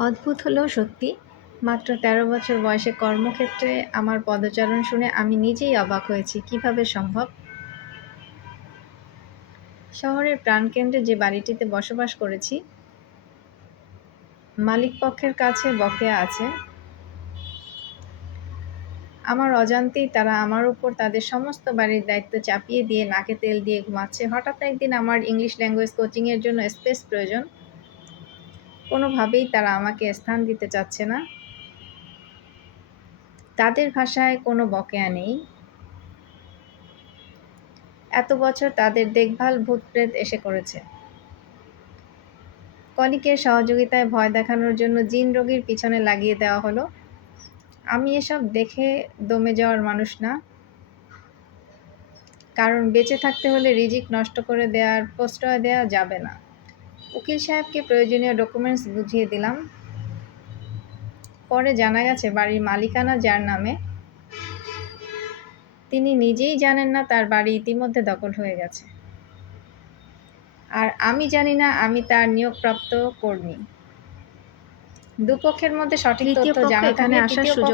অদ্ভুত হলেও সত্যি, মাত্র ১৩ বছর বয়সে কর্মক্ষেত্রে আমার পদচারণ শুনে আমি নিজেই অবাক হয়েছি, কিভাবে সম্ভব? শহরের প্রাণকেন্দ্রে যে বাড়িটিতে বসবাস করেছি, মালিকপক্ষের কাছে বকেয়া আছে। আমার অজান্তেই তারা আমার উপর তাদের সমস্ত বাড়ির দায়িত্ব চাপিয়ে দিয়ে নাকে তেল দিয়ে ঘুমাচ্ছে। হঠাৎ একদিন আমার ইংলিশ ল্যাঙ্গুয়েজ কোচিংয়ের জন্য স্পেস প্রয়োজন। কোনোভাবেই তারা আমাকে স্থান দিতে চাচ্ছে না। তাদের ভাষায় কোনো বকেয়া নেই। এত বছর তাদের দেখভাল ভূত-প্রেত এসে করেছে। কলিগের সহযোগিতায় ভয় দেখানোর জন্য জিন রোগীর পিছনে লাগিয়ে দেওয়া হলো। আমি এসব দেখে দমে যাওয়ার মানুষ না। কারণ বেঁচে থাকতে হলে রিজিক নষ্ট করে দেওয়ার প্রশ্রয় দেওয়া যাবে না। উকিল সাহেবকে প্রয়োজনীয় ডকুমেন্টস বুঝিয়ে দিলাম। পরে জানা গেছে বাড়ির মালিকানা যার নামে, তিনি নিজেই জানেন না তার বাড়ি ইতিমধ্যে দখল হয়ে গেছে। আর আমি জানি না আমি তার নিয়োগপ্রাপ্ত কর্মী। দুপক্ষের মধ্যে সঠিক তৃতীয় তথ্য পক্ষ জানা এখানে থাকলে আসার তৃতীয় সুযোগ